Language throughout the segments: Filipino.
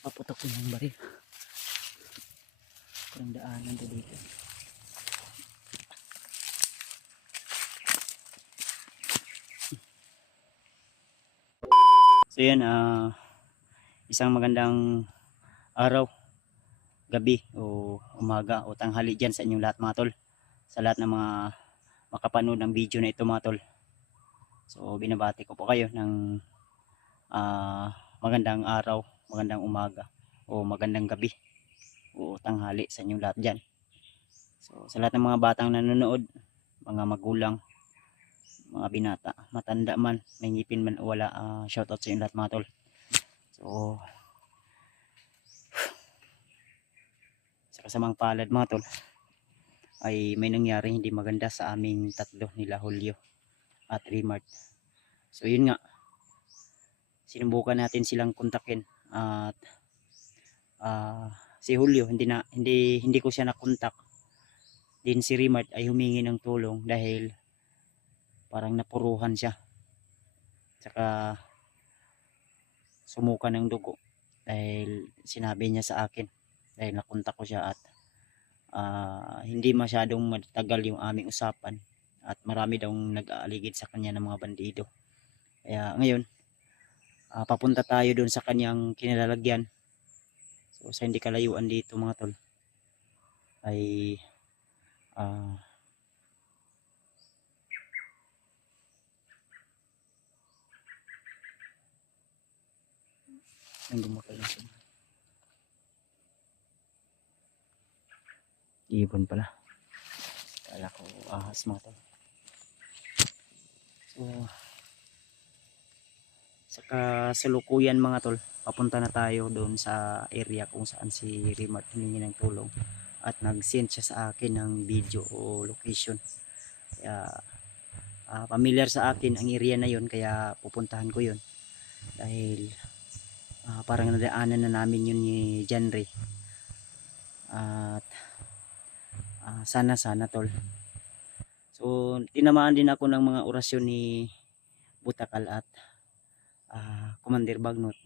paputokin ng baril. Parang daanan to dito. So yan, isang magandang araw, gabi o umaga o tanghali dyan sa inyong lahat mga tol. Sa lahat ng mga makapanood ng video na ito mga tol. So binabati ko po kayo ng magandang araw, magandang umaga o magandang gabi o tanghali sa inyong lahat dyan. So sa lahat ng mga batang nanonood, mga magulang, mga binata, matanda man, may ngipin man o wala, shoutout sa inyong lahat mga tol. So sa kasamang palad mga tol ay may nangyari hindi maganda sa aming tatlo nila Julio at Remart. So yun nga, sinubukan natin silang kontakin at si Julio hindi ko siya nakontak. Din si Remart ay humingi ng tulong dahil parang napuruhan siya. Saka sumuka ng dugo dahil sinabi niya sa akin dahil nakontak ko siya at hindi masyadong matagal yung aming usapan at marami daw nag-aaligid sa kanya ng mga bandido. Kaya ngayon papunta tayo doon sa kanyang kinalalagyan. So sa hindi kalayuan dito mga tol ay nandun mo pala siya. Ibon pala. Kala ko ahas mga tol. So sa kasalukuyan mga tol, papunta na tayo doon sa area kung saan si Remart humingi ng tulong at nag-send siya sa akin ng video o location. Kaya familiar sa akin ang area na yon, kaya pupuntahan ko yon dahil parang nadaanan na namin yun ni Janry. At sana tol. So tinamaan din ako ng mga orasyon ni Butakal at Commander Bagnot,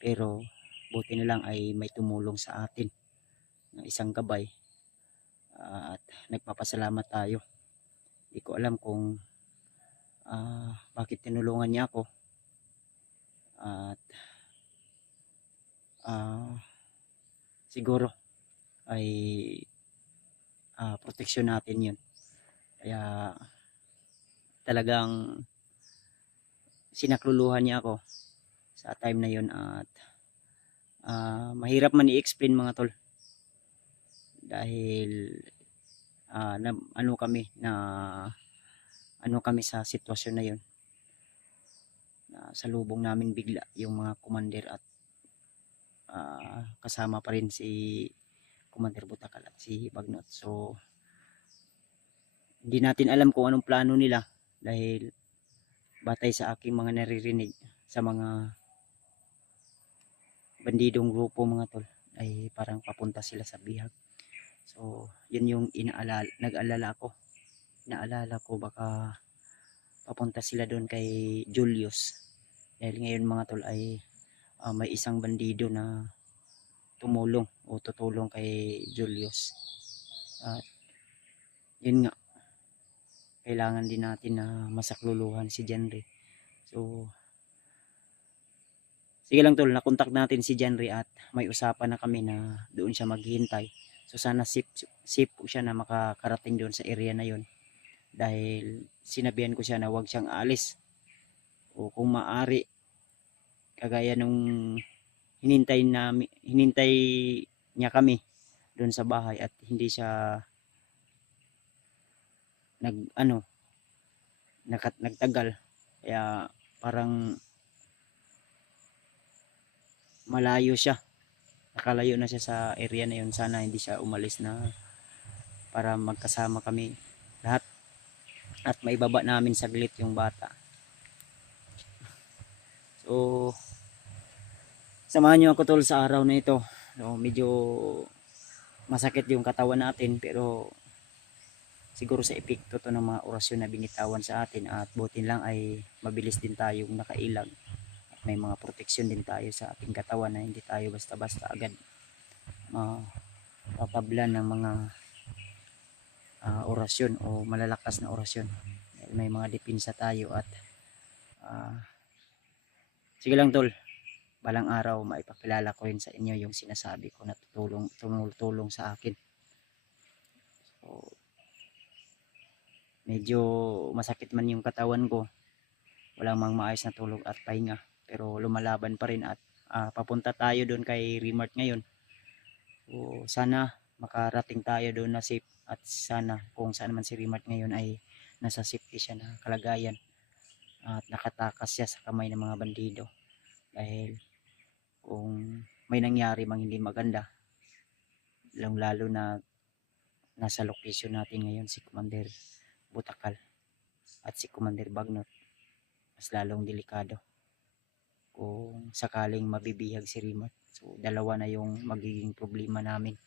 pero buti na lang ay may tumulong sa atin ng isang gabay at nagpapasalamat tayo. Hindi ko alam kung bakit tinulungan niya ako at siguro ay proteksyon natin yun. Kaya talagang sinakluluhan niya ako sa time na yun at mahirap man i-explain mga tol dahil ano kami sa sitwasyon na yun. Sa lubong namin bigla yung mga commander at kasama pa rin si Commander Butakal at si Bagnot. So hindi natin alam kung anong plano nila dahil batay sa aking mga naririnig sa mga bandidong grupo mga tol ay parang papunta sila sa bihag. So yun yung nag-alala ko baka papunta sila doon kay Julius dahil ngayon mga tol ay may isang bandido na tumulong o tutulong kay Julius. At yun nga, kailangan din natin na masakluluhan si Janry. So sige lang tol, nakontak natin si Janry at may usapan na kami na doon siya maghihintay. So sana safe po siya na makakarating doon sa area na yon dahil sinabihan ko siya na huwag siyang aalis o kung maaari kagaya nung hinintay niya kami doon sa bahay at hindi siya nagtagal, kaya parang malayo siya, nakalayo na siya sa area na yun. Sana hindi siya umalis na para magkasama kami lahat at maibaba namin saglit yung bata. So samahan nyo ako tol sa araw na ito. So, medyo masakit yung katawan natin pero siguro sa epekto to ng mga orasyon na binitawan sa atin at buti lang ay mabilis din tayong nakailag at may mga proteksyon din tayo sa ating katawan na hindi tayo basta-basta agad tatablan ng mga orasyon o malalakas na orasyon. May mga depensa tayo at sige lang tol, balang araw maipakilala ko rin sa inyo yung sinasabi ko na tumulong sa akin. So, medyo masakit man yung katawan ko, walang mang maayos na tulog at pahinga, pero lumalaban pa rin at papunta tayo doon kay Remart ngayon. So, sana makarating tayo doon na safe at sana kung saan man si Remart ngayon ay nasa safety siya na kalagayan at nakatakas siya sa kamay ng mga bandido. Dahil kung may nangyari mang hindi maganda, lalo na nasa location natin ngayon si Commander Butakal at si Commander Bagnot, mas lalong delikado kung sakaling mabibihag si Remart. So dalawa na yung magiging problema namin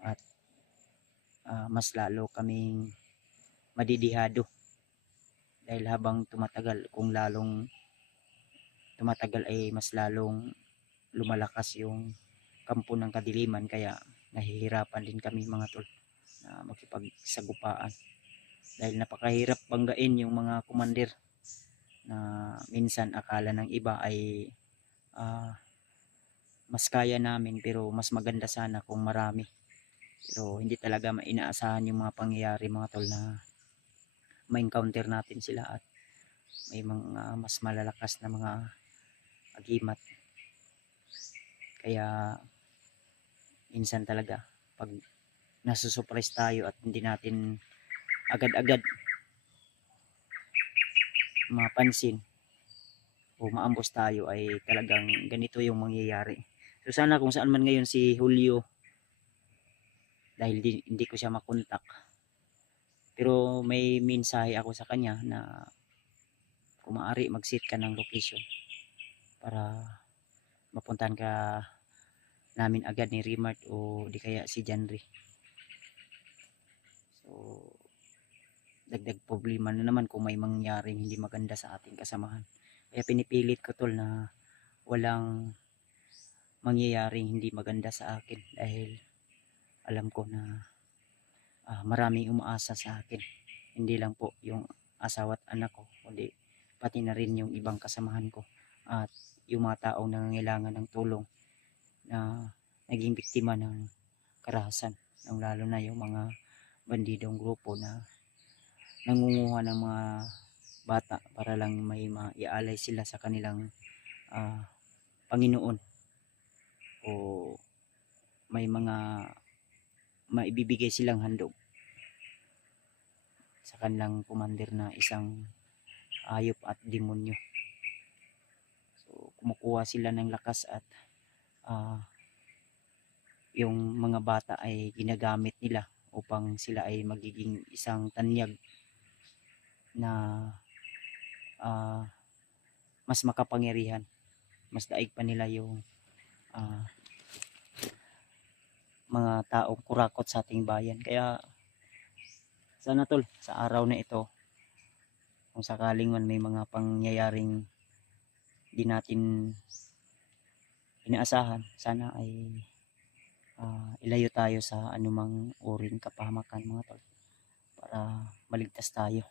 at mas lalo kaming madidihado dahil habang tumatagal, kung lalong tumatagal ay mas lalong lumalakas yung kampo ng kadiliman, kaya nahihirapan din kami mga tol na makipagsagupaan dahil napakahirap banggain yung mga commander na minsan akala ng iba ay mas kaya namin, pero mas maganda sana kung marami, pero hindi talaga inaasahan yung mga pangyayari mga tol na ma-encounter natin sila at may mga mas malalakas na mga agimat. Kaya minsan talaga pag nasusurprise tayo at hindi natin agad-agad mapansin o maambos tayo, ay talagang ganito yung mangyayari. So sana kung saan man ngayon si Julio, dahil hindi ko siya makontak, pero may mensahe ako sa kanya na kung maaari mag-set ka ng location para mapuntahan ka namin agad ni Remart o di kaya si Janry. So dagdag problema na naman kung may mangyaring hindi maganda sa ating kasamahan. Kaya pinipilit ko tol na walang mangyayaring hindi maganda sa akin dahil alam ko na maraming umaasa sa akin, hindi lang po yung asawa at anak ko, kundi pati na rin yung ibang kasamahan ko at yung mga taong nangangailangan ng tulong na naging biktima ng karahasan, lalo na yung mga bandidong grupo na nangunguha ng mga bata para lang may maialay sila sa kanilang Panginoon o may mga maibibigay silang handog sa kanilang commander na isang ayop at demonyo. So kumukuha sila ng lakas at yung mga bata ay ginagamit nila upang sila ay magiging isang tanyag na mas makapangyarihan, mas daig pa nila yung mga taong kurakot sa ating bayan. Kaya sana tol, sa araw na ito, kung sakaling man may mga pangyayaring di natin inaasahan, sana ay ilayo tayo sa anumang uring kapahamakan mga tol para maligtas tayo.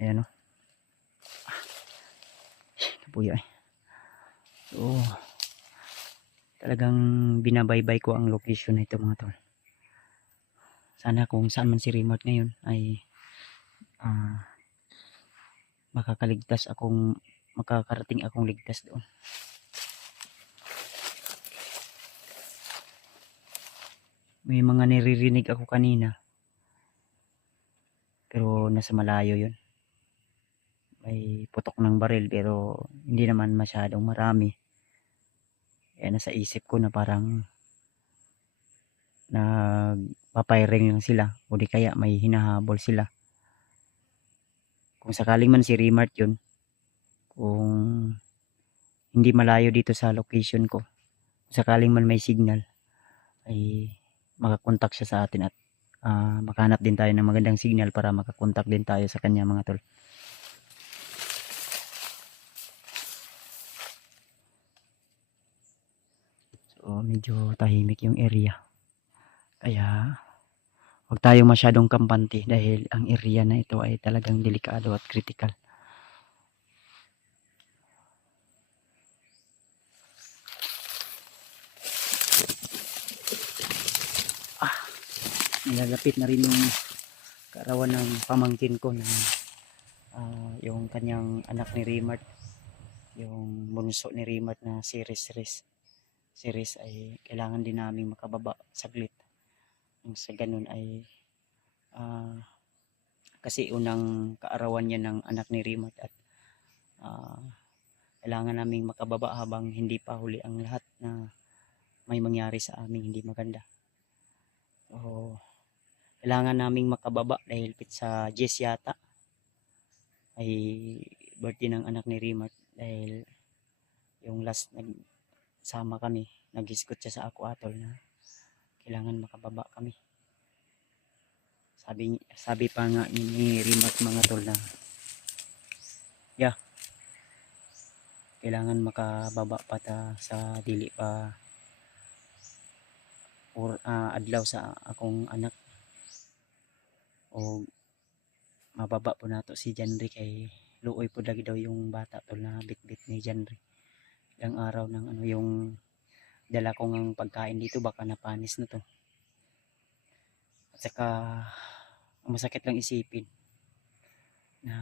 Ayan o, napuyo eh. So talagang binabaybay ko ang location na ito mga tol. Sana kung saan man si Remart ngayon ay makakarating akong ligtas doon. May mga niririnig ako kanina, pero nasa malayo yun. May putok ng baril pero hindi naman masyadong marami. Kaya nasa isip ko na parang nagpapiring lang sila o di kaya may hinahabol sila. Kung sakaling man si Remart yun, kung hindi malayo dito sa location ko, kung sakaling man may signal, ay makakontak siya sa atin at makahanap din tayo ng magandang signal para makakontak din tayo sa kanya mga tol. So medyo tahimik yung area. Kaya huwag tayong masyadong kampante dahil ang area na ito ay talagang delikado at critical. Nilalapit na rin yung kaarawan ng pamangkin ko na yung kanyang anak ni Rimart, yung bunso ni Rimart na si Riz ay kailangan din namin makababa saglit. Nang sa ganun ay kasi unang kaarawan niya ng anak ni Rimart at kailangan naming makababa habang hindi pa huli ang lahat na may mangyari sa amin hindi maganda. So kailangan naming makababa dahil sa Jess yata ay birthday ng anak ni Rimart, dahil yung last nagsama kami, nag-iskot siya sa ako atol na kailangan makababa kami. Sabi pa nga ni Rimart mga tol na kailangan makababa pa ta sa dili pa or adlaw sa akong anak, o mababa po nato si Janry kay luoy po lagi daw yung bata tol na bitbit ni Janry. Ilang araw ng yung dala ko ng pagkain dito baka napanis na to. At saka masakit lang isipin na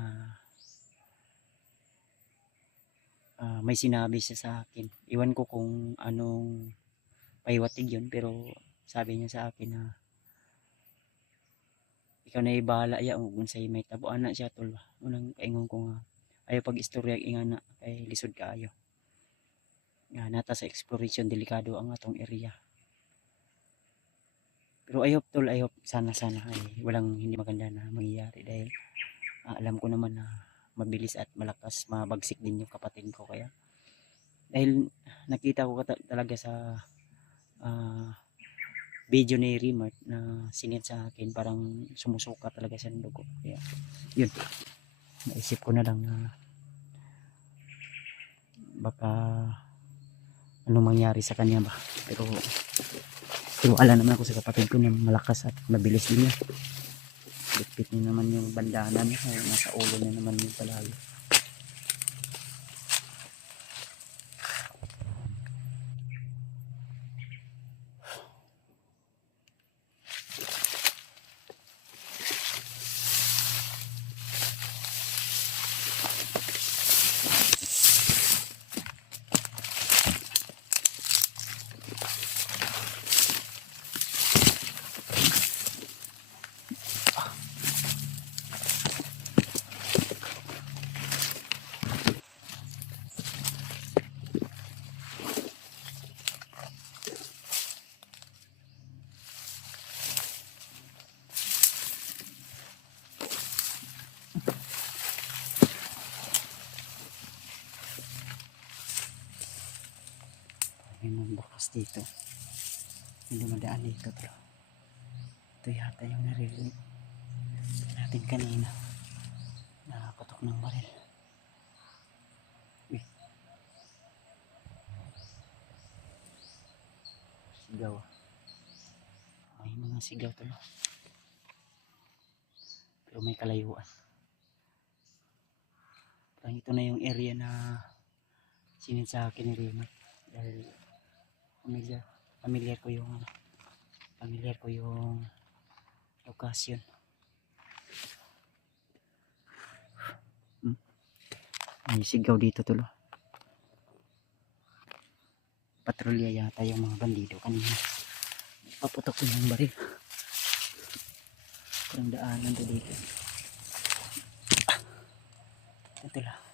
may sinabi siya sa akin. Iwan ko kung anong pahiwatig yun, pero sabi niya sa akin na ikaw na ibahala ya kung say may tabuan na siya tol. Unang kaingon ko nga ayaw pag istorya ingana kay lisod kaayo. Nga nata sa exploration delikado ang atong area. Pero I hope tol, I hope sana ay walang hindi maganda na mangyayari dahil alam ko naman na mabilis at malakas mabagsik din yung kapatid ko, kaya dahil nakita ko talaga sa video ni Rimart na sinend sa akin, parang sumusuka talaga siya ng dugo. Kaya yun, naisip ko na lang na baka anong mangyari sa kanya ba. Pero alam naman ako sa kapatid ko na malakas at mabilis din yan. Bitbit niya naman yung bandana niya, nasa ulo niya naman yung palagi. May magbukas dito, may dumadaan dito bro. Ito yata yung naririnig natin kanina, nakapatok ng baril. Sigaw, may mga sigaw to, pero may kalayuan. Parang ito na yung area na sinend sa akin ni Rimart, dahil familiar ko yung lokasyon. May sigaw dito tulo. Patrolya yata yung mga bandido kanina, paputok yung baril. Parang daanan to dito. Ito lang.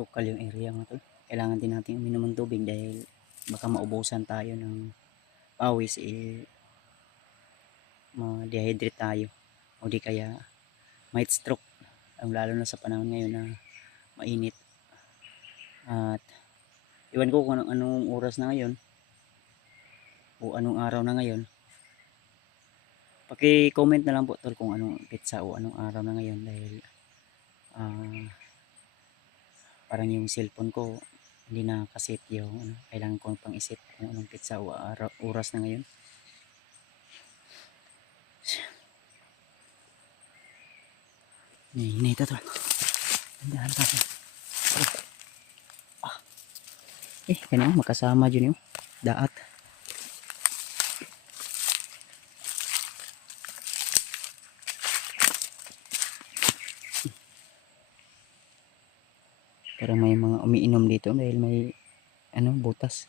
Sukal yung area nga to. Kailangan din natin uminom ng tubig dahil baka maubusan tayo ng pawis, ma-dehydrate tayo. o di kaya might stroke, lalo na sa panahon ngayon na mainit. At iwan ko kung anong oras na ngayon o anong araw na ngayon. Paki-comment na lang po tol kung anong pizza o anong araw na ngayon, dahil parang yung cellphone ko hindi na kaset yung kailangan ko pang iset kung anong pizza o oras na ngayon. Ini ito tol. Andahan ka. Kanina makasama dyan yung daat. Pero may mga umiinom dito dahil may butas.